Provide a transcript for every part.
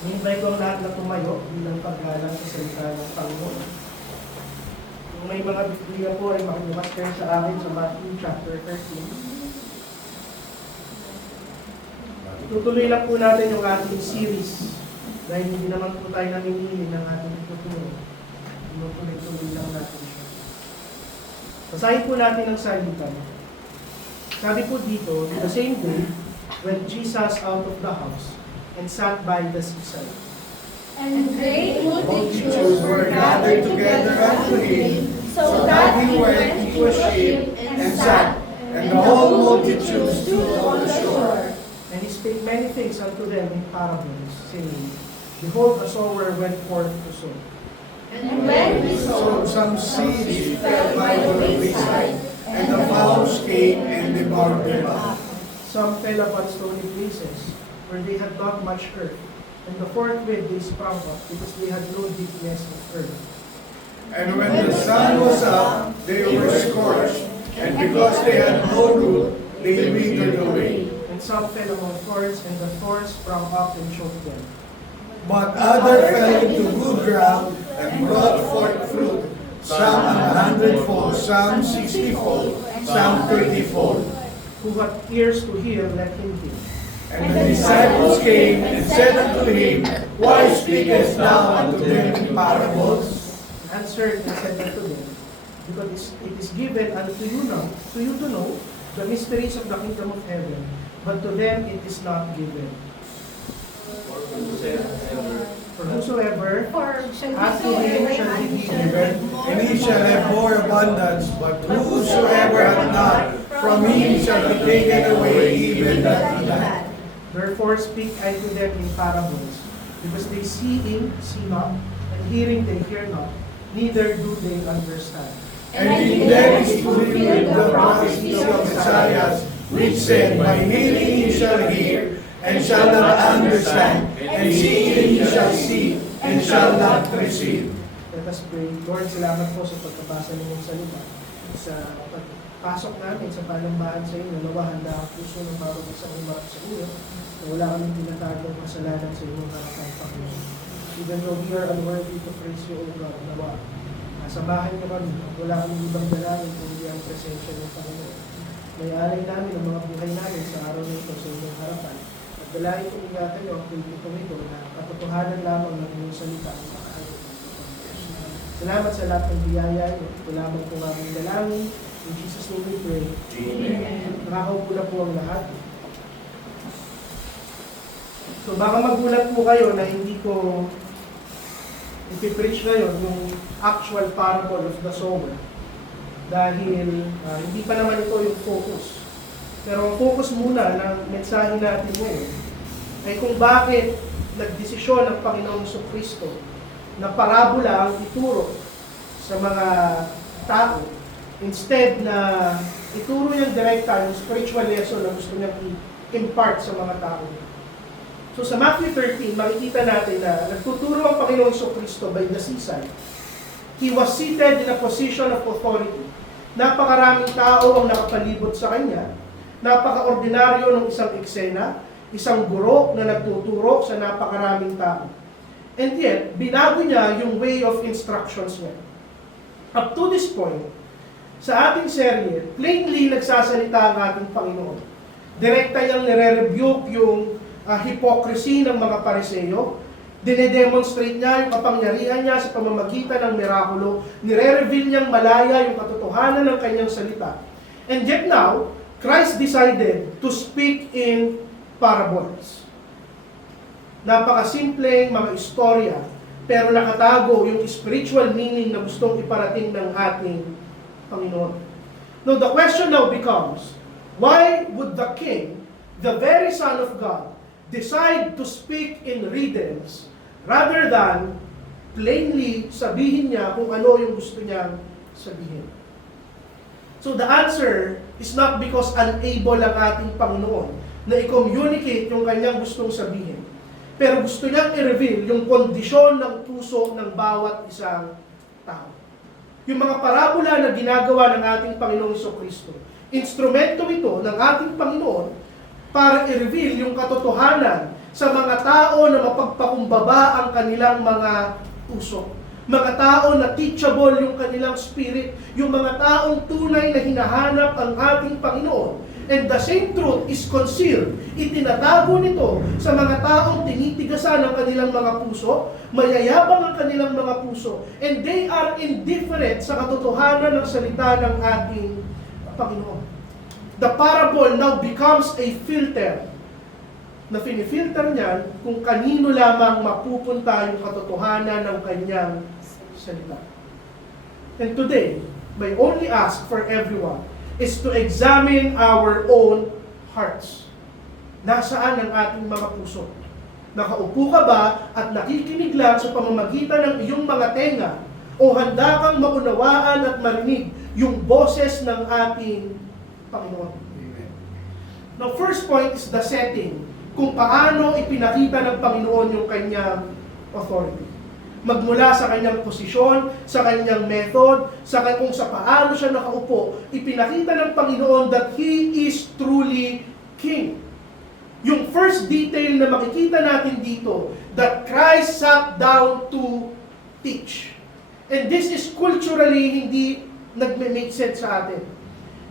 Hinihintay ko ang lahat na tumayo bilang paggalang sa salita ng Panginoon. Kung may mga Biblia po ay makibukas kayo sa akin sa Matthew chapter 13. Tutuloy lang po natin yung ating series dahil hindi naman po tayo namimili ng ating tutuloy. Tutuloy lang natin siya. Basahin po natin ang salita. Sabi po dito, the same day, when Jesus out of the house and sat by the seaside. And great multitudes were gathered together unto him, so that he went into a ship and sat, and the whole multitude stood on the shore. And he spake many things unto them in parables, saying, Behold, a sower went forth to sow. And when he sowed, some seed fell by the wayside, and the fowls came and devoured them up. Some fell upon stony places, where they had not much earth, and the forthwith they sprung up, because they had no deepness of earth. And when the sun was up, they were scorched, and because they had no root, they withered away. And some fell among thorns, and the thorns sprung up and choked them. But other fell into good ground, and brought forth fruit, some 100-fold, some 60-fold, some 30-fold. Who had ears to hear, let him hear. And the disciples came and said unto him, Why speakest thou unto them in parables? He answered and said unto them, Because it is given unto you now, to you to know, the mysteries of the kingdom of heaven, but to them it is not given. For whosoever hath to him shall be given, And he shall have more abundance, but whosoever hath not, from him shall be taken away even that he hath. Therefore speak I to them in parables, because they see not, and hearing they hear not, neither do they understand. And in them is fulfilled the prophecy of Isaiah, which said, By hearing ye shall hear, and shall not understand, and seeing ye shall see, and shall not perceive. Let us pray. Lord, salamat po sa pagkabasa ng iyong salita. Sa pagpasok namin sa palambahan sa inyo, nawa handa ang puso ng bawat isang umarap sa inyo, na wala kaming tinatagong kasalanan sa iyong harapan, Panginoon. Even though we are unworthy to praise you, O God, nawa. Samahan niyo kami. Wala kaming ibang dalangin kundi ang presensya ng Panginoon. May alay namin ang mga buhay namin sa araw na ito sa inyong harapan. At dalahin kong ingatan niyo ang kulitong ito na katotohanan lamang ng inyong salita ang makahalik. Salamat sa lahat ng biyaya niyo. Salamat po aming dalangin. In Jesus' name we pray. Amen. Nakakaupo na po ang lahat. So baka magulat po kayo na hindi ko ipipreach ngayon yung actual parable of the sower. Dahil hindi pa naman ito yung focus. Pero ang focus muna ng mensahe natin ngayon ay kung bakit nagdesisyon ng Panginoong Jesucristo na parabola ang ituro sa mga tao instead na ituro niyang direkta yung spiritual lesson na gusto niyang i-impart sa mga tao. So sa Matthew 13, makikita natin na nagtuturo ang Panginoong Jesucristo by the seaside. He was seated in a position of authority. Napakaraming tao ang nakapalibot sa kanya. Napaka-ordinaryo ng isang eksena, isang guro na nagtuturo sa napakaraming tao. And yet, binago niya yung way of instructions niya. Up to this point, sa ating serye, plainly nagsasalita ang ating Panginoon. Direkta niyang nire-rebuke yung hypocrisy ng mga Pariseo. Dinedemonstrate niya yung kapangyarihan niya sa pamamagitan ng mirakulo. Nire-reveal niyang malaya yung katotohanan ng kanyang salita. And yet now, Christ decided to speak in parables. Napakasimpleng mga istorya, pero nakatago yung spiritual meaning na gustong iparating ng ating Panginoon. Now, the question now becomes, why would the King, the very Son of God, decide to speak in riddles rather than plainly sabihin niya kung ano yung gusto niyang sabihin? So the answer is not because unable ang ating Panginoon na i-communicate yung kanyang gustong sabihin. Pero gusto niyang i-reveal yung kondisyon ng puso ng bawat isang tao. Yung mga parabola na ginagawa ng ating Panginoong Jesucristo, instrumento ito ng ating Panginoon para i-reveal yung katotohanan sa mga tao na mapagpakumbaba ang kanilang mga puso. Mga tao na teachable yung kanilang spirit, yung mga taong tunay na hinahanap ang ating Panginoon. And the same truth is concealed. Itinatago nito sa mga taong tinitigasan ang kanilang mga puso, mayayabang ang kanilang mga puso, and they are indifferent sa katotohanan ng salita ng ating Panginoon. The parable now becomes a filter na finifilter niyan kung kanino lamang mapupunta yung katotohanan ng kanyang salita. And today, my only ask for everyone is to examine our own hearts. Nasaan ang ating mga puso? Nakaupo ka ba at nakikinig lang sa pamamagitan ng iyong mga tenga o handa kang maunawaan at marinig yung boses ng ating Panginoon? Now, first point is the setting, kung paano ipinakita ng Panginoon yung kanyang authority. Magmula sa kanyang posisyon, sa kanyang method, kung sa paano siya nakaupo, ipinakita ng Panginoon that He is truly King. Yung first detail na makikita natin dito, that Christ sat down to teach. And this is culturally hindi nagme-make sense sa atin.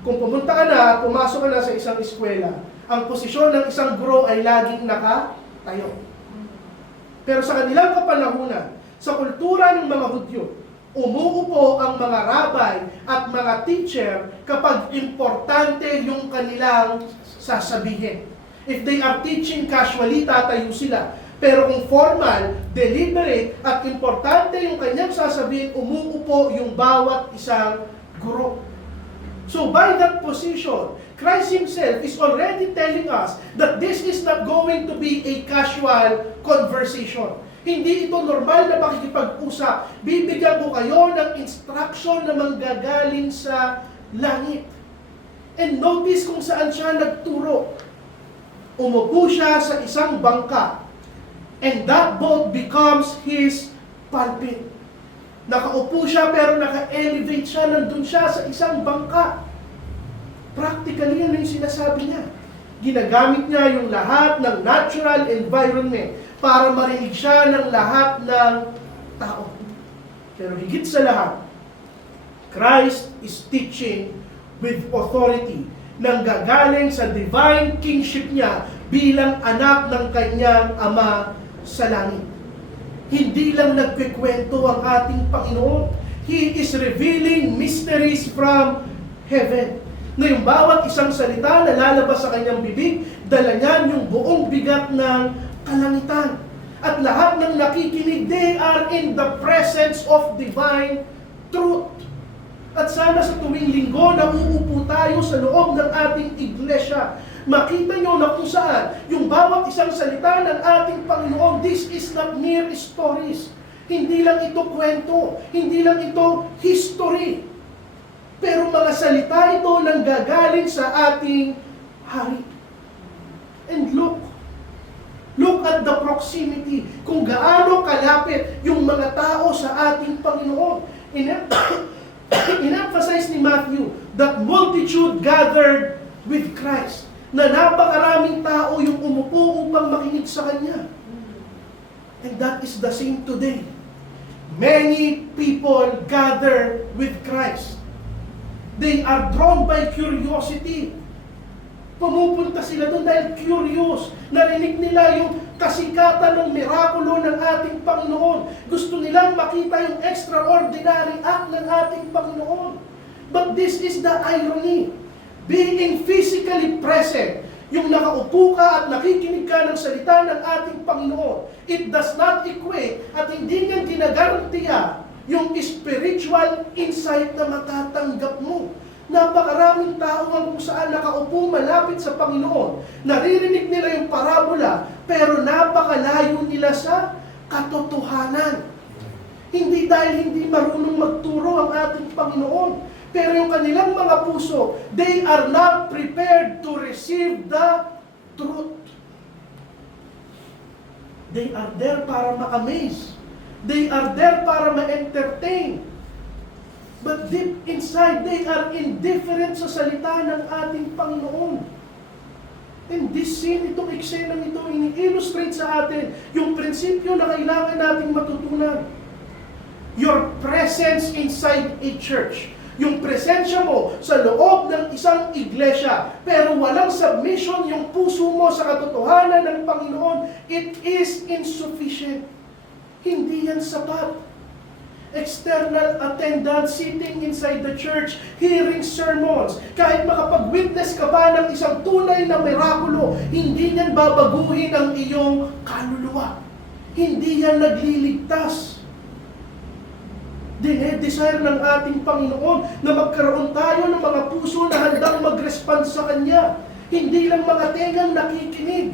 Kung pumunta ka na, pumasok ka na sa isang eskwela, ang posisyon ng isang guro ay laging nakatayo. Pero sa kanilang kapanahunan, sa kultura ng mga Hudyo, umuupo ang mga rabbi at mga teacher kapag importante yung kanilang sasabihin. If they are teaching casually, tatayo sila. Pero kung formal, deliberate, at importante yung kanyang sasabihin, umuupo yung bawat isang guro. So by that position, Christ Himself is already telling us that this is not going to be a casual conversation. Hindi ito normal na makikipag-usap. Bibigyan ko kayo ng instruction na manggagaling sa langit. And notice kung saan siya nagturo. Umupo siya sa isang bangka. And that boat becomes His pulpit. Nakaupo siya pero naka-elevate siya, nandun siya sa isang bangka. Practically yan yung sinasabi niya. Ginagamit niya yung lahat ng natural environment para marinig siya ng lahat ng tao. Pero higit sa lahat, Christ is teaching with authority nang gagaling sa divine kingship niya bilang anak ng kanyang Ama sa langit. Hindi lang nagkikwento ang ating Panginoon. He is revealing mysteries from heaven. Na yung bawat isang salita na lalabas sa kanyang bibig, dala niyan yung buong bigat ng kalangitan. At lahat ng nakikinig, they are in the presence of divine truth. At sana sa tuwing linggo, nauupo tayo sa loob ng ating iglesia. Makita nyo na kung saan yung bawat isang salita ng ating Panginoon, this is not mere stories. Hindi lang ito kwento, hindi lang ito history. Pero mga salita ito nang gagaling sa ating hari. And look at the proximity, kung gaano kalapit yung mga tao sa ating Panginoon. In-emphasize ni Matthew that multitude gathered with Christ, na napakaraming tao yung umupo upang makinig sa Kanya. And that is the same today. Many people gather with Christ. They are drawn by curiosity. Pumupunta sila doon dahil curious. Narinig nila yung kasikatan ng mirakulo ng ating Panginoon. Gusto nilang makita yung extraordinary act ng ating Panginoon. But this is the irony. Being physically present, yung nakaupo ka at nakikinig ka ng salita ng ating Panginoon, it does not equate at hindi niya ginagarantiya yung spiritual insight na matatanggap mo. Napakaraming tao nga kung saan nakaupo malapit sa Panginoon. Naririnig nila yung parabola, pero napakalayo nila sa katotohanan. Hindi dahil hindi marunong magturo ang ating Panginoon, pero yung kanilang mga puso, they are not prepared to receive the truth. They are there para ma-amaze. They are there para ma-entertain. But deep inside, they are indifferent sa salita ng ating Panginoon. And this scene, itong eksenang ito, ini-illustrate sa atin yung prinsipyo na kailangan nating matutunan. Your presence inside a church. Yung presensya mo sa loob ng isang iglesia, pero walang submission yung puso mo sa katotohanan ng Panginoon, it is insufficient. Hindi yan sapat. External attendance, sitting inside the church, hearing sermons, kahit makapag-witness ka pa ng isang tunay na mirakulo, hindi yan babaguhin ang iyong kaluluwa. Hindi yan nagliligtas. Dinedesire ng ating Panginoon na magkaroon tayo ng mga puso na handang mag-respond sa Kanya. Hindi lang mga tengang nakikinig.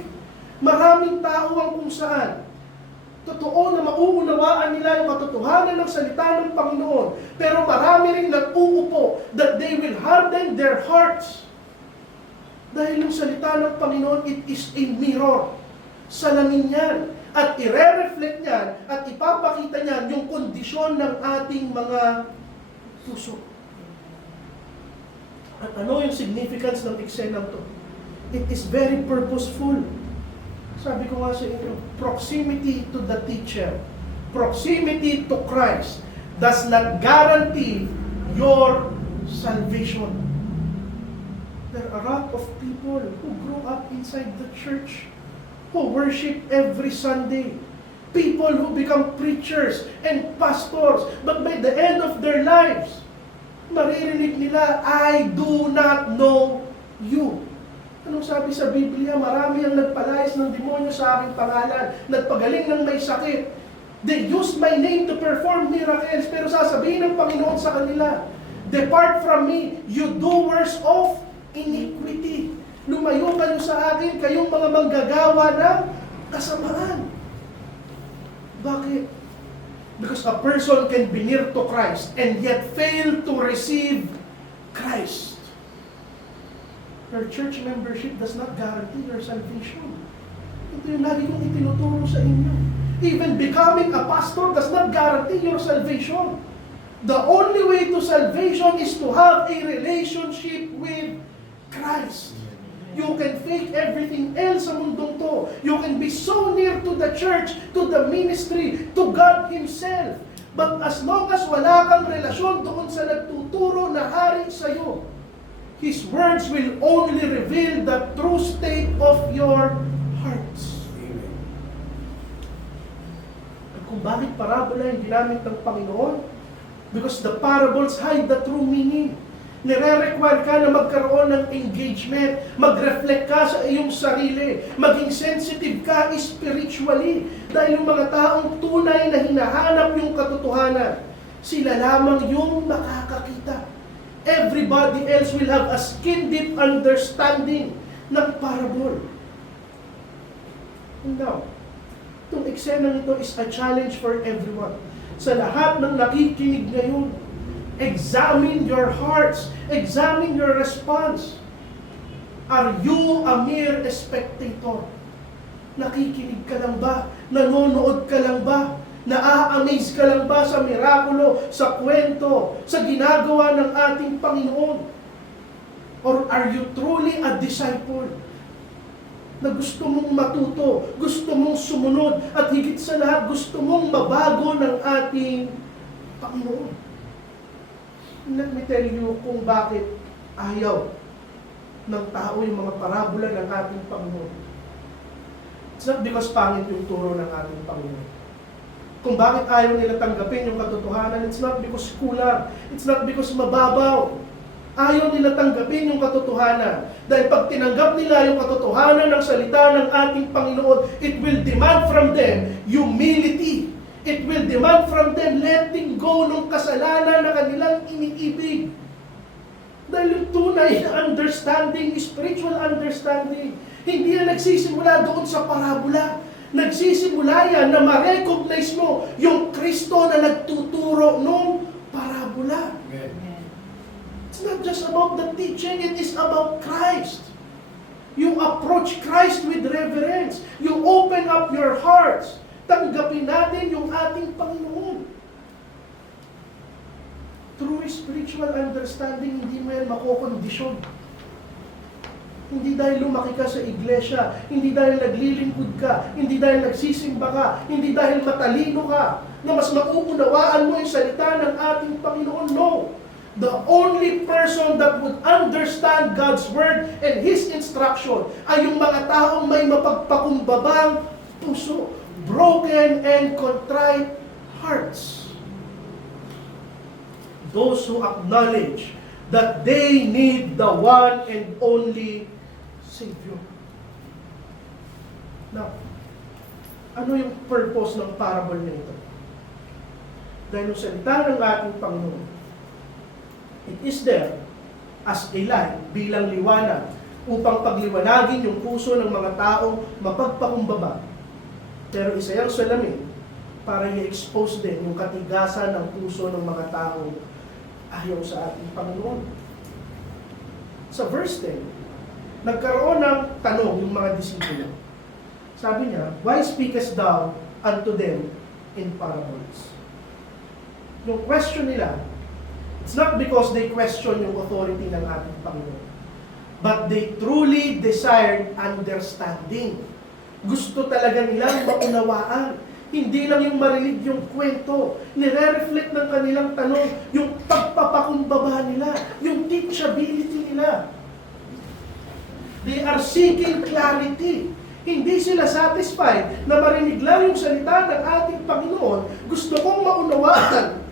Maraming tao ang kung saan totoo na mauunawaan nila yung katotohanan ng salita ng Panginoon. Pero marami rin nag-uupo that they will harden their hearts. Dahil yung salita ng Panginoon, it is a mirror. Salamin yan. At ire-reflect niyan at ipapakita niyan yung kondisyon ng ating mga puso. At ano yung significance ng eksenang to? It is very purposeful. Sabi ko nga sa inyo, proximity to the teacher, proximity to Christ does not guarantee your salvation. There are a lot of people who grew up inside the church, who worship every Sunday. People who become preachers and pastors, but by the end of their lives, maririnig nila, I do not know you. Anong sabi sa Biblia? Marami ang nagpalayas ng demonyo sa aking pangalan, nagpagaling ng may sakit. They used my name to perform miracles, pero sasabihin ng Panginoon sa kanila, depart from me, you doers of iniquity. Lumayo kayo sa akin, kayong mga manggagawa ng kasamaan. Bakit? Because a person can be near to Christ and yet fail to receive Christ. Your church membership does not guarantee your salvation. Ito yung lagi kong itinuturo sa inyo. Even becoming a pastor does not guarantee your salvation. The only way to salvation is to have a relationship with Christ. You can fake everything else sa mundong to. You can be so near to the church, to the ministry, to God Himself. But as long as wala kang relasyon doon sa nagtuturo na hari sa'yo, His words will only reveal the true state of your hearts. Amen. At kung bakit parabola yung ginamit ng Panginoon? Because the parables hide the true meaning. Nire-require ka na magkaroon ng engagement, mag-reflect ka sa iyong sarili, maging sensitive ka spiritually. Dahil yung mga taong tunay na hinahanap yung katotohanan, sila lamang yung makakakita. Everybody else will have a skin-deep understanding ng parable. Now, itong eksenang ito is a challenge for everyone. Sa lahat ng nakikinig ngayon, examine your hearts, examine your response. Are you a mere spectator? Nakikinig ka lang ba? Nanonood ka lang ba? Naa-amaze ka lang ba sa mirakulo, sa kwento, sa ginagawa ng ating Panginoon? Or are you truly a disciple na gusto mong matuto, gusto mong sumunod, at higit sa lahat, gusto mong mabago ng ating Panginoon? Let me tell you kung bakit ayaw ng tao yung mga parabola ng ating Panginoon. It's not because pangit yung turo ng ating Panginoon. Kung bakit ayaw nila tanggapin yung katotohanan, it's not because kulang. It's not because mababaw. Ayaw nila tanggapin yung katotohanan. Dahil pag tinanggap nila yung katotohanan ng salita ng ating Panginoon, it will demand from them humility. It will demand from them letting go ng kasalanan na kanilang iniibig. Dahil yung tunay na understanding, spiritual understanding, hindi na nagsisimula doon sa parabola. Nagsisimula yan na ma-recognize mo yung Kristo na nagtuturo nung parabola. Amen. It's not just about the teaching, it is about Christ. You approach Christ with reverence. You open up your hearts. Tanggapin natin yung ating Panginoon. True spiritual understanding, hindi mo yan makokondisyon. Hindi dahil lumaki ka sa iglesia, hindi dahil naglilingkod ka, hindi dahil nagsisimba ka, hindi dahil matalino ka, na mas mauunawaan mo yung salita ng ating Panginoon. No! The only person that would understand God's Word and His instruction ay yung mga taong may mapagpakumbabang puso, broken and contrite hearts. Those who acknowledge that they need the one and only Savior. Now, ano yung purpose ng parable na ito? Dahil yung salita ng ating Panginoon, it is there as a light, bilang liwanag, upang pagliwanagin yung puso ng mga taong mapagpakumbaba. Pero isa yung salamin para i-expose din yung katigasan ng puso ng mga taong ayaw sa ating Panginoon. Sa verse 10, nagkaroon ng tanong yung mga disipulo. Sabi niya, "Why speakest thou unto them in parables?" Yung question nila, it's not because they question yung authority ng ating Panginoon, but they truly desired understanding. Gusto talaga nilang maunawaan. Hindi lang yung marinig yung kwento. Nire-reflect ng kanilang tanong yung pagpapakumbaba nila, yung teachability nila. They are seeking clarity. Hindi sila satisfied na marinig lang yung salita ng ating Panginoon. Gusto kong maunawaan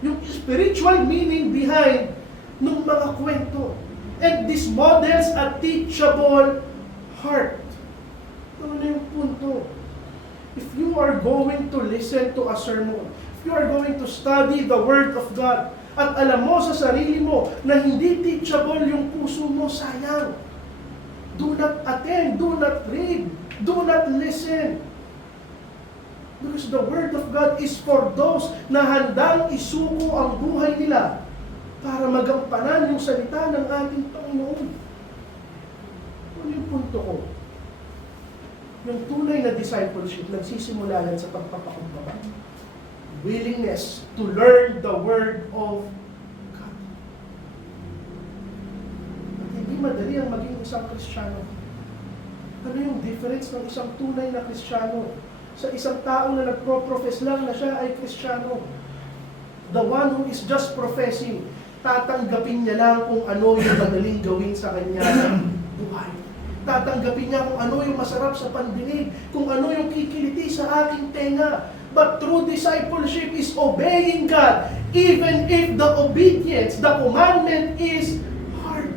yung spiritual meaning behind ng mga kwento. And this models a teachable heart. Ano na yung punto? If you are going to listen to a sermon, if you are going to study the Word of God, at alam mo sa sarili mo na hindi teachable yung puso mo, sayang. Do not attend, do not read, do not listen. Because the Word of God is for those na handang isuko ang buhay nila para magampanan yung salita ng ating Panginoon. Ano yung punto ko? Yung tunay na discipleship, nagsisimula yan sa pagpapakumbaba. Willingness to learn the Word of God. At hindi madali ang maging isang Kristiyano. Ano yung difference ng isang tunay na Kristiyano sa isang tao na nagpro-profess lang na siya ay Kristiyano? The one who is just professing, tatanggapin niya lang kung ano yung madaling gawin sa kanya buhay. Tatanggapin niya kung ano yung masarap sa pandinig, kung ano yung kikiliti sa aking tenga. But true discipleship is obeying God, even if the obedience, the commandment is hard.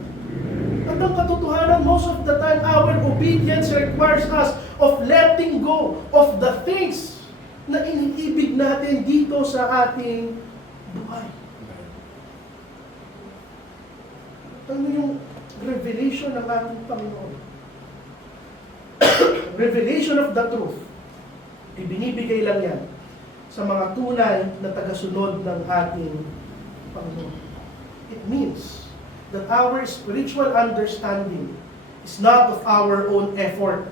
At ang katotohanan, most of the time, our obedience requires us of letting go of the things na iniibig natin dito sa ating buhay. Ano yung revelation ng ating Panginoon? Revelation of the truth. Ibinibigay lang yan sa mga tunay na tagasunod ng ating Panginoon. It means that our spiritual understanding is not of our own effort.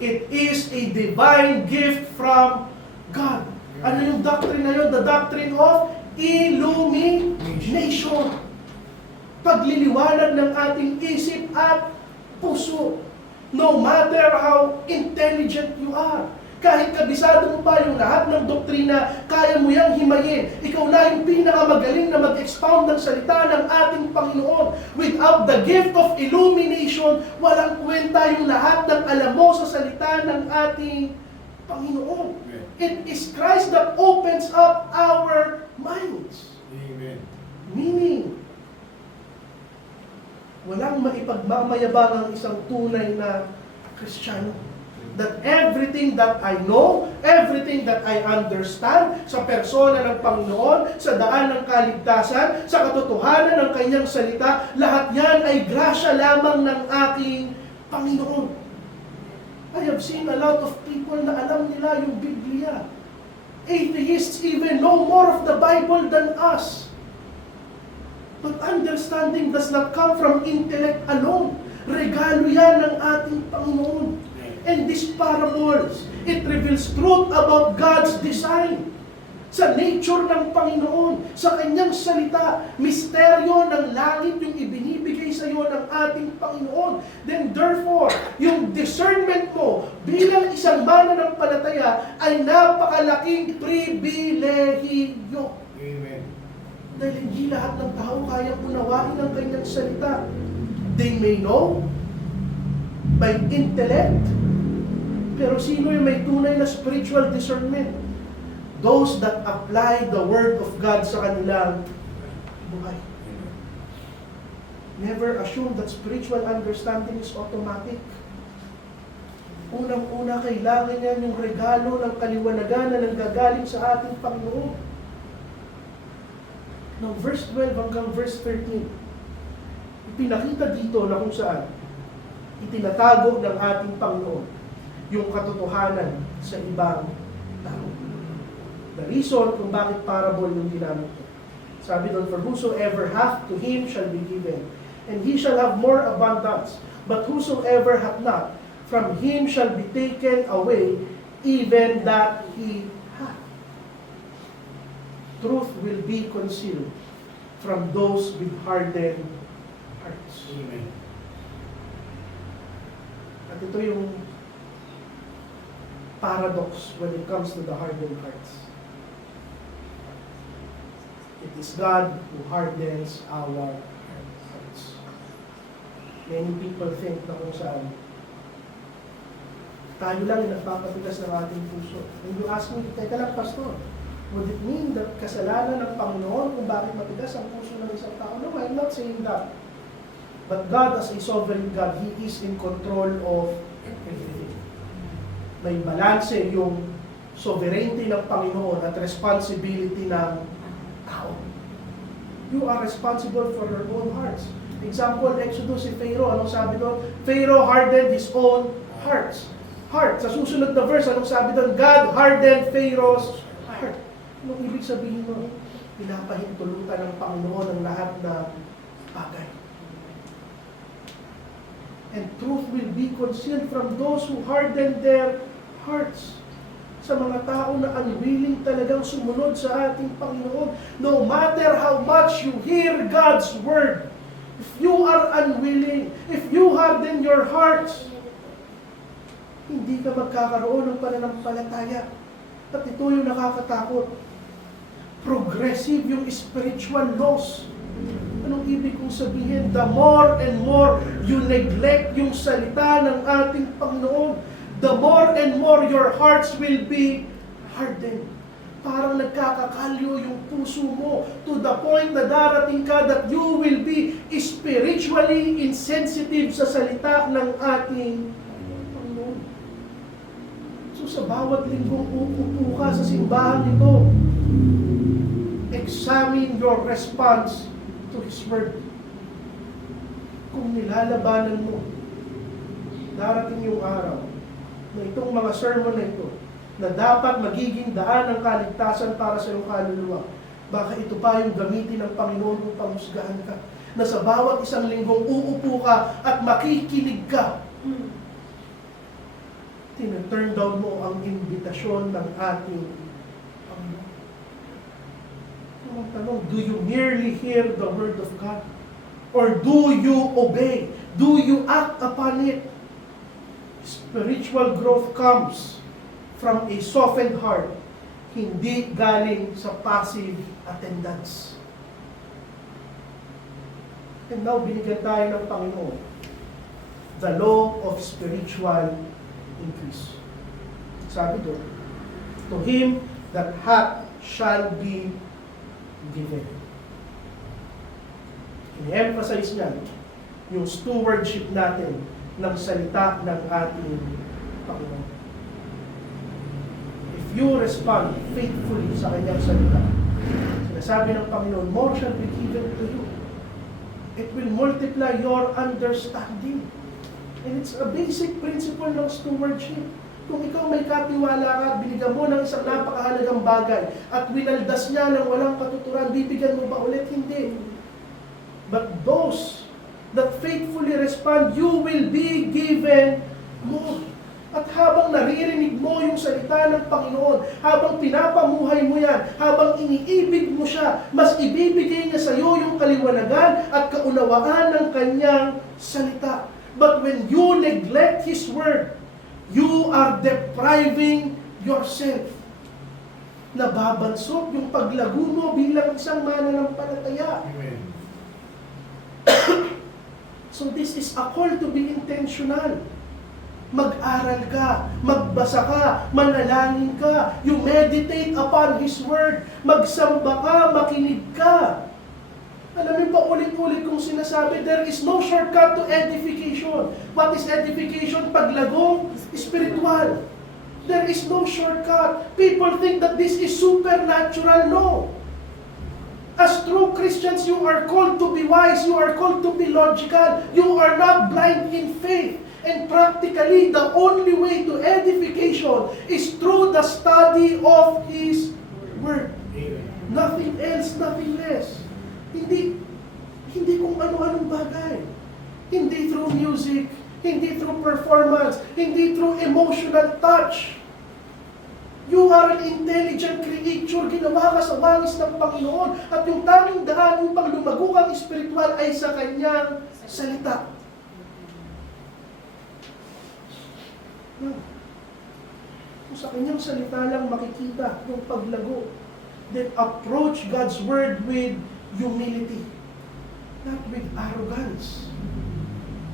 It is a divine gift from God. Ano yung doctrine na yun? The doctrine of illumination. Pagliliwanag ng ating isip at puso. No matter how intelligent you are. Kahit kabisado mo pa yung lahat ng doktrina, kaya mo yang himayin. Ikaw na yung pinakamagaling na mag-expound ng salita ng ating Panginoon. Without the gift of illumination, walang kwenta yung lahat ng alam mo sa salita ng ating Panginoon. It is Christ that opens up our minds. Amen. Meaning, walang maipagmamayabang ang isang tunay na Kristiyano. That everything that I know, everything that I understand sa persona ng Panginoon, sa daan ng kaligtasan, sa katotohanan ng kanyang salita, lahat yan ay grasya lamang ng aking Panginoon. I have seen a lot of people na alam nila yung Biblia. Atheists even know more of the Bible than us. But understanding does not come from intellect alone. Regalo yan ng ating Panginoon. And these parables, it reveals truth about God's design. Sa nature ng Panginoon, sa kanyang salita, misteryo ng langit yung ibinibigay sa sa iyo ng ating Panginoon. Then therefore, yung discernment mo bilang isang mananampalataya ay napakalaking pribilehiyo. Amen. Dahil hindi lahat ng tao kayang unawain ang kanyang salita. They may know by intellect, pero sino yung may tunay na spiritual discernment? Those that apply the Word of God sa kanilang buhay. Never assume that spiritual understanding is automatic. Unang-una, kailangan yan yung regalo ng kaliwanagan na nanggagaling sa ating Panginoon. Now, verse 12 hanggang verse 13, ipinakita dito na kung saan itinatago ng ating Panginoon yung katotohanan sa ibang tao. The reason kung bakit parable yung ginamit ko. Sabi doon, for whosoever hath, to him shall be given, and he shall have more abundance. But whosoever hath not, from him shall be taken away, even that he hath. Truth will be concealed from those with hardened hearts. Amen. At ito yung paradox when it comes to the hardened hearts. It is God who hardens our hearts. Many people think na kung saan tayo lang yung nagpapatigas ng ating puso. When you ask me, teka lang, Pastor, would it mean that kasalanan ng Panginoon kung bakit matigas ang puso ng isang tao? No, I'm not saying that. But God as a sovereign God, He is in control of everything. May balanse yung sovereignty ng Panginoon at responsibility ng tao. You are responsible for your own hearts. Example, Exodus, si Pharaoh, anong sabi doon? Pharaoh hardened his own heart. Sa susunod na verse, anong sabi doon? God hardened Pharaoh's heart. Anong ibig sabihin mo? Pinapahintulutan ng Panginoon ang lahat na bagay. And truth will be concealed from those who harden their hearts. Sa mga tao na unwilling talagang sumunod sa ating Panginoon. No matter how much you hear God's Word, if you are unwilling, if you harden your hearts, hindi ka magkakaroon ng pananampalataya. At ito yung nakakatakot. Progressive yung spiritual loss. Anong ibig kong sabihin? The more and more you neglect yung salita ng ating Panginoon, the more and more your hearts will be hardened. Parang nagkakakalyo yung puso mo to the point na darating ka that you will be spiritually insensitive sa salita ng ating Panginoon. So sa bawat linggong uupo ka sa simbahan ito, examine your response to His Word. Kung nilalabanan mo, darating yung araw na itong mga sermon na ito, na dapat magiging daan ng kaligtasan para sa iyong kaluluwa, baka ito pa yung gamitin ng Panginoon upang husgahan ka. Na sa bawat isang linggong uupo ka at makikinig ka, tina-turn down mo ang imbitasyon ng ating Panginoon. Ang tanong, do you merely hear the Word of God? Or do you obey? Do you act upon it? Spiritual growth comes from a softened heart, hindi galing sa passive attendance. And now, binigyan tayo ng Panginoon the law of spiritual increase. Sabi doon, to him that hath shall be given. In-emphasize niya yung stewardship natin ng salita ng ating Panginoon. If you respond faithfully sa kanyang salita, sinasabi ng Panginoon, more shall be given to you. It will multiply your understanding. And it's a basic principle ng stewardship. Kung ikaw may katiwala ka at binigyan mo ng isang napakahalagang bagay at winaldas niya ng walang katuturan, bibigyan mo ba ulit? Hindi. But those that faithfully respond, you will be given more. At habang habang naririnig mo yung salita ng Panginoon, habang pinapamuhay mo yan, habang iniibig mo siya, mas ibibigay niya sa iyo yung kaliwanagan at kaunawaan ng kanyang salita. But when you neglect His Word, you are depriving yourself. Nababansot yung paglago mo bilang isang mananampalataya. Amen. So this is a call to be intentional. Mag-aral ka, magbasa ka, manalangin ka, you meditate upon His Word, magsamba ka, makinig ka. Alam niyo pa, ulit-ulit kong sinasabi, there is no shortcut to edification. What is edification? Paglagong spiritual. There is no shortcut. People think that this is supernatural. No. As true Christians, you are called to be wise, you are called to be logical, you are not blind in faith. And practically, the only way to edification is through the study of His Word. Amen. Nothing else, nothing less. Hindi kung ano-anong bagay. Hindi through music, hindi through performance, hindi through emotional touch. You are an intelligent creature, ginawa ka sa wangis ng Panginoon, at yung tanging daan upang lumago kang espiritual ay sa Kanyang salita. Kung sa Kanyang salita lang makikita yung paglago, then approach God's Word with humility, not with arrogance.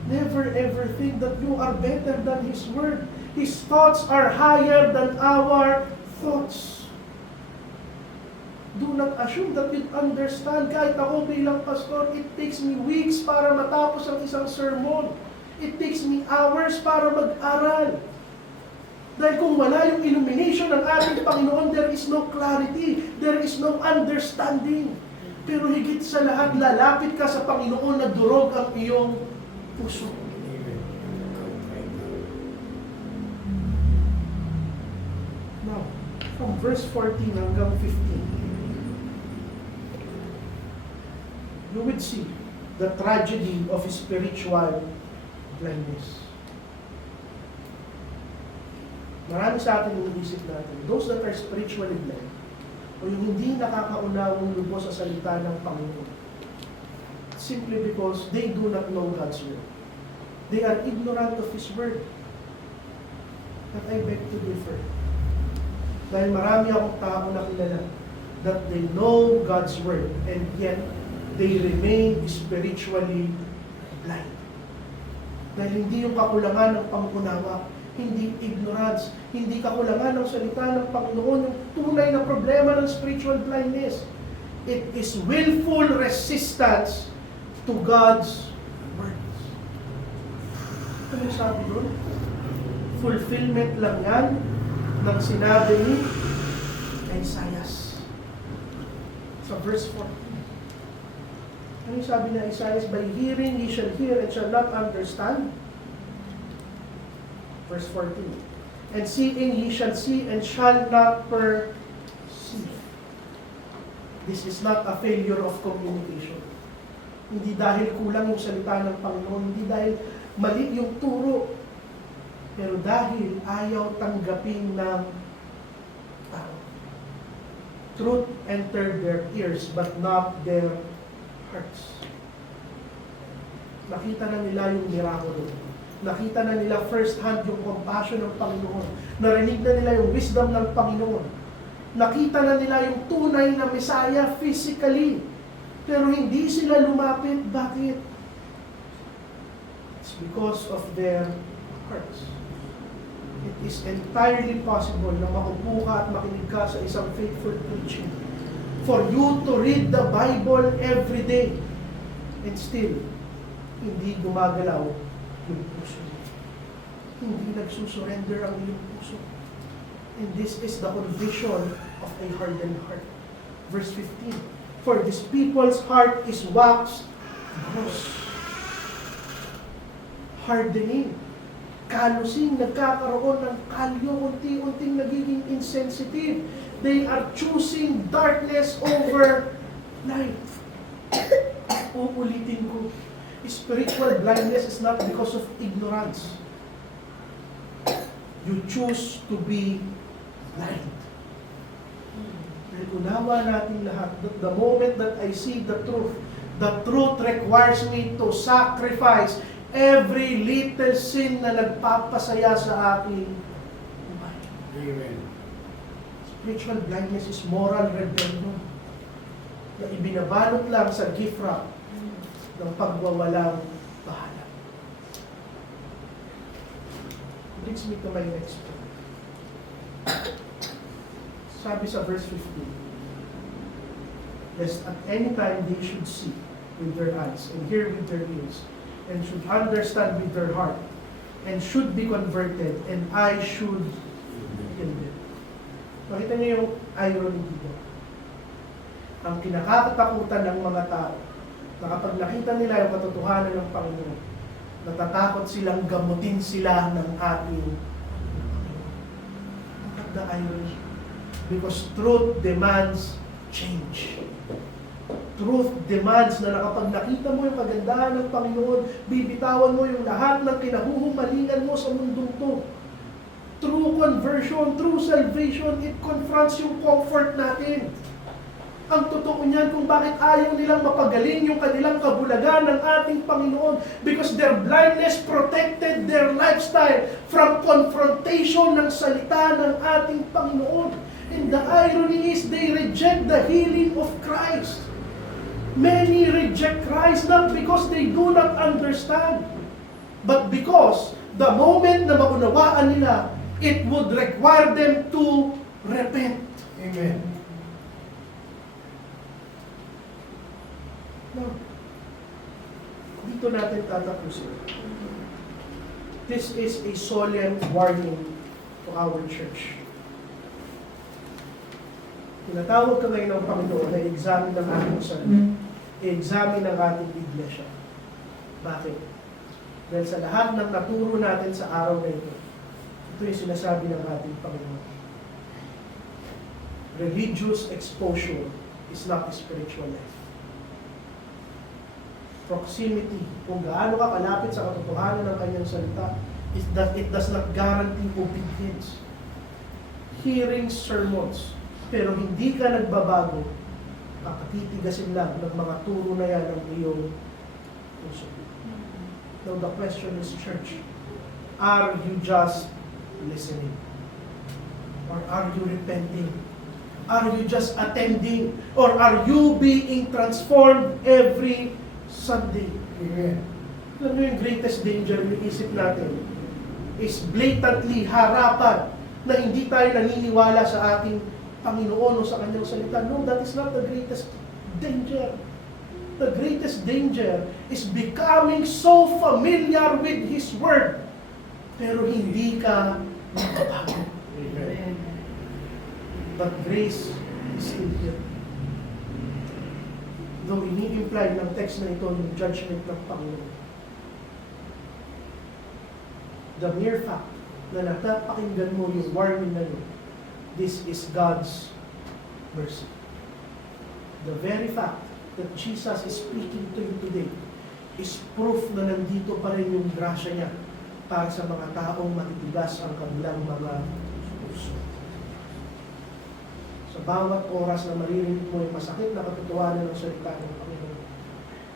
Never ever think that you are better than His Word. His thoughts are higher than our thoughts. Do not assume that you understand. Kahit ako bilang pastor, it takes me weeks para matapos ang isang sermon. It takes me hours para mag-aral. Dahil kung wala yung illumination ng ating Panginoon, there is no clarity, there is no understanding. Pero higit sa lahat, lalapit ka sa Panginoon na durog ang iyong puso. Now, from verse 14 hanggang 15, you would see the tragedy of spiritual blindness. Marami sa atin iniisip natin, those that are spiritually blind, o yung hindi nakakaunawang lubos sa salita ng Panginoon, simply because they do not know God's Word. They are ignorant of His Word. But I beg to differ. Dahil marami akong tao na kilala that they know God's Word and yet they remain spiritually blind. Dahil hindi yung kakulangan ng pangunawa, hindi ignorance, hindi kakulangan ng salita ng Panginoon, yung tunay na problema ng spiritual blindness. It is willful resistance to God's words. Ano yung sabi doon? Fulfillment lang yan ng sinabi ni Isaiah. Sa verse 14. Ano yung sabi ni Isaiah? By hearing ye shall hear and shall not understand. Verse 14. And seeing ye shall see and shall not perceive. This is not a failure of communication. Hindi dahil kulang yung salita ng Panginoon, hindi dahil mali yung turo, pero dahil ayaw tanggapin ng tao. Truth entered their ears, but not their hearts. Nakita na nila yung miracle. Nakita na nila first hand yung compassion ng Panginoon. Narinig na nila yung wisdom ng Panginoon. Nakita na nila yung tunay na Messiah physically. Pero hindi sila lumapit. Bakit? It's because of their hearts. It is entirely possible na maupo ka at makinig ka sa isang faithful preaching. For you to read the Bible every day and still, hindi gumagalaw yung puso. Hindi nagsusurrender ang iyong puso. And this is the condition of a hardened heart. Verse 15. For this people's heart is waxed gross. Hardening. Kalusing, nagkakaroon ng kalyo, unti-unting nagiging insensitive. They are choosing darkness over light. Uulitin ko, spiritual blindness is not because of ignorance. You choose to be blind. Dahil unawa natin lahat that the moment that I see the truth requires me to sacrifice every little sin na nagpapasaya sa aking buhay. Amen. Spiritual blindness is moral rebellion na ibinabalot lang sa gift wrap ng pagwawalang bahala. Brings me to my next point. Sabi sa verse 15, lest at any time they should see with their eyes and hear with their ears and should understand with their heart and should be converted and I should heal them. Makita niyo yung irony dito. Ang kinakatakutan ng mga tao na kapag nakita nila yung katotohanan ng Panginoon, natatakot silang gamutin sila ng ating Look at the irony. Because truth demands change. Truth demands na kapag nakita mo yung kagandahan ng Panginoon, bibitawan mo yung lahat ng kinahuhumalingan mo sa mundong to. True conversion, true salvation, it confronts yung comfort natin. Ang totoo niyan kung bakit ayaw nilang mapagaling yung kanilang kabulagan ng ating Panginoon because their blindness protected their lifestyle from confrontation ng salita ng ating Panginoon. And the irony is they reject the healing of Christ. Many reject Christ not because they do not understand, but because the moment na maunawaan nila, it would require them to repent. Amen. Now, dito natin tatapusin. This is a solemn warning to our church. Tinatawag ka ngayon ng Panginoon na i-examine ng ating sarili. I-examine ng ating iglesia. Bakit? Dahil sa lahat ng naturo natin sa araw na ito, ito yung sinasabi ng ating Panginoon. Religious exposure is not a spiritual life. Proximity, kung gaano ka kalapit sa katotohanan ng kanyang salita, it does not guarantee obedience. Hearing sermons, pero hindi ka nagbabago, kakatitigasin lang ng mga turo na yan ng iyong puso. Now the question is, church, are you just listening? Or are you repenting? Are you just attending? Or are you being transformed every Sunday? Amen. Alam mo yung greatest danger yung isip natin is blatantly harapan na hindi tayo naniniwala sa ating Panginoon o sa kanyang salita. No, that is not the greatest danger. The greatest danger is becoming so familiar with His Word, pero hindi ka nakabago. Amen. But grace is still here. Though ini-imply ng text na ito yung judgment ng Panginoon. The mere fact na napakinggan mo yung warning na yun, this is God's mercy. The very fact that Jesus is speaking to you today is proof na nandito pa rin yung grasya niya para sa mga taong matitigas ang kanilang mga puso. Sa bawat oras na maririnig mo yung masakit na katotohanan ng salita ng Panginoon,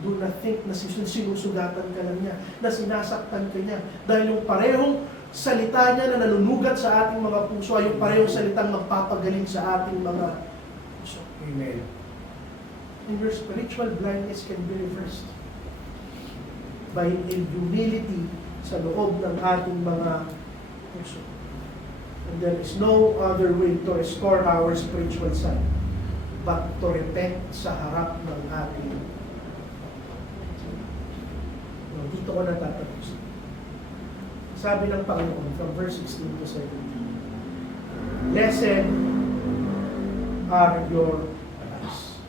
do not think na sinusugatan ka lang niya, na sinasaktan ka niya. Dahil yung parehong salita niya na nanunugat sa ating mga puso ay yung parehong salitang magpapagaling sa ating mga puso. Amen. And your spiritual blindness can be reversed by a humility sa loob ng ating mga puso. And there is no other way to restore our spiritual sight but to repent sa harap ng ating. No, dito ko natatapos. Sabi ng Panginoon from verse 16 to 17, "Blessed are your eyes,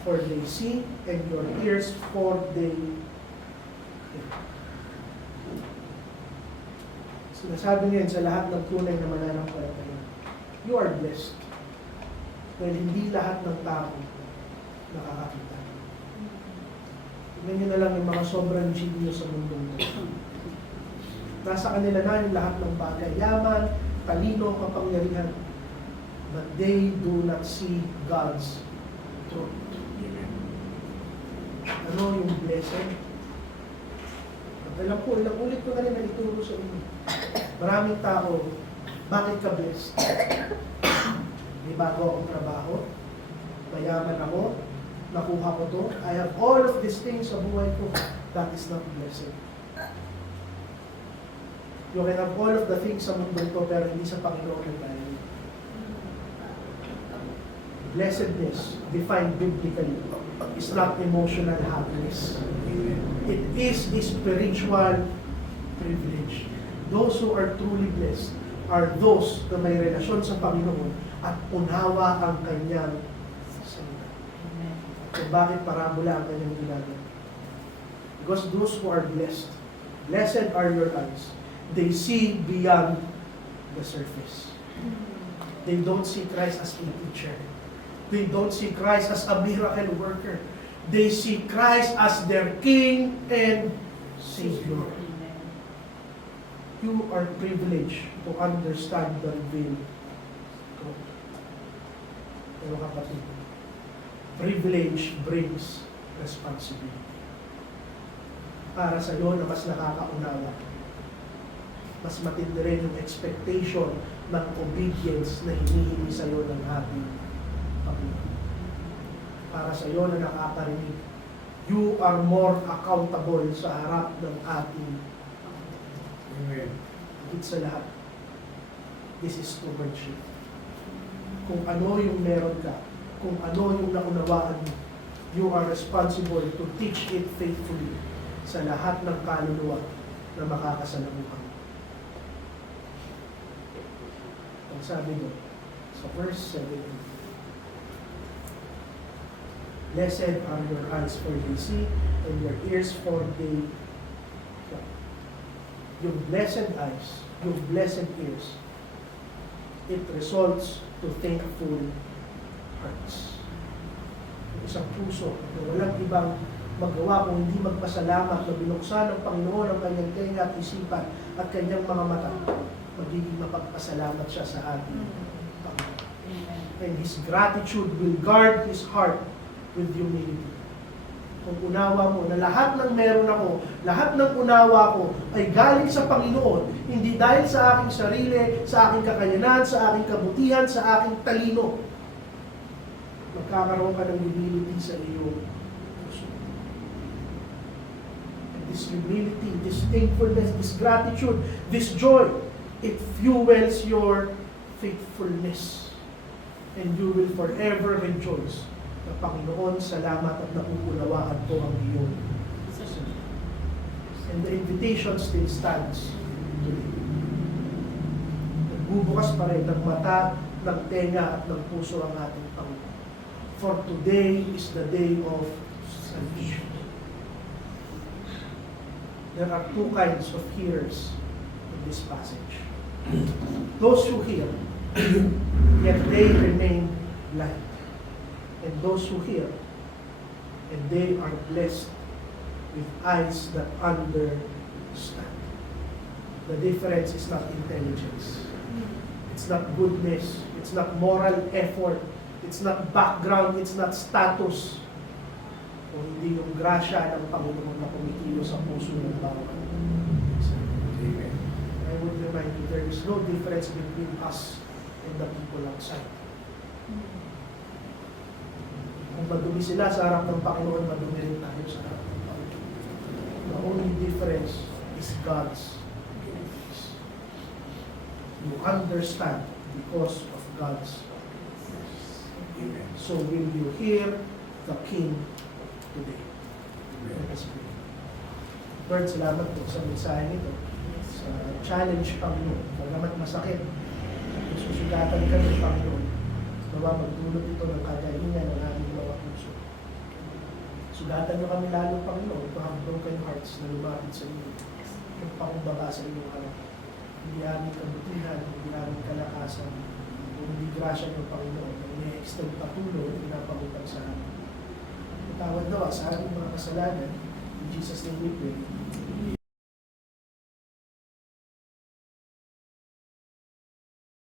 for they see, and your ears, for they hear." Sinasabi ngayon sa lahat ng tunay na mananampalataya, you are blessed. Dahil hindi lahat ng tao nakakakita. Tignan nyo na lang yung mga sobrang genius sa mundong ito. Nasa kanila na yung lahat ng bagay. Yaman, talino, kapangyarihan. But they do not see God's truth. Ano yung blessed? At alam ko, ilang ulit ko na rin na ituro sa inyo. Maraming tao, bakit ka blessed? May bago akong trabaho, mayaman ako, nakuha ko to, I have all of these things sa buhay ko. That is not blessed. You can have all of the things sa mundo ko, pero hindi sa Panginoon ang tayo. Blessedness, defined biblically, is not emotional happiness. It is a spiritual privilege. Those who are truly blessed are those na may relasyon sa Panginoon at unawa ang kanyang salita. So bakit parabola ang kanyang ginagawa? Because those who are blessed, blessed are your eyes. They see beyond the surface. They don't see Christ as a teacher. They don't see Christ as a miracle worker. They see Christ as their King and Savior. You are privileged to understand the revealed truth. Pero kapatid, privilege brings responsibility. Para sa iyo na mas nakakaunawa, mas matindi rin yung expectation ng obedience na hinihingi sa iyo ng ating Panginoon. Para sa iyo na nakakarinig, you are more accountable sa harap ng ating Amen. higit sa lahat. This is stewardship. Kung ano yung meron ka, kung ano yung naunawaan mo, you are responsible to teach it faithfully sa lahat ng kaluluwa na makakasalamuhan. Ang sabi doon, sa verse 17, blessed are your eyes for they see, and your ears for they hear. Yung blessed eyes, yung blessed ears, it results to thankful hearts. Yung isang puso na walang ibang magawa kung hindi magpasalamat na binuksan ng Panginoon ang kanyang tenga at isipan at kanyang mga mata, magiging mapagpasalamat siya sa ating Panginoon. And His gratitude will guard His heart with humility. Kung unawa mo na lahat ng meron ako, lahat ng unawa ko ay galing sa Panginoon, hindi dahil sa aking sarili, sa aking kakayanan, sa aking kabutihan, sa aking talino, magkakaroon ka ng humility sa iyong puso. And this humility, this thankfulness, this gratitude, this joy, it fuels your faithfulness. And you will forever rejoice na Panginoon, salamat at nauunawaan ko ang iyong salita. And the invitation still stands today. Nagbubukas pa rin ng mata, ng tenga at ng puso ang ating Panginoon. For today is the day of salvation. There are two kinds of hearers in this passage. Those who hear, yet they remain blind. And those who hear, and they are blessed with eyes that understand. The difference is not intelligence. It's not goodness. It's not moral effort. It's not background. It's not status. Kung hindi yung grasya ng Panginoon na kumikilo sa puso ng bawat isa. Amen. I would remind you, there is no difference between us and the people outside. Kung madumi sila sa harap ng Panginoon, madumi rin tayo sa harap ng Panginoon. The only difference is God's grace. You understand because of God's grace. Amen. So will you hear the King today? Amen. Let us pray. Lord, salamat po sa mensahe nito. Sa challenge, Panginoon. Bagamat masakit, susugatan kami, Panginoon. Nawa magdulot ito ng kagalingan ng aming mga puso. Sugatan niyo kami lalo, Panginoon, to have broken hearts na lumapit sa inyo. Yung pakumbaba sa inyong harap. Hindi aming kabutihan, hindi aming kalakasan, hindi grasya ng Panginoon na ine-extend patuloy na pinapagutang sa amin. Tawad nawa sa aming mga kasalanan. In Jesus' name we pray.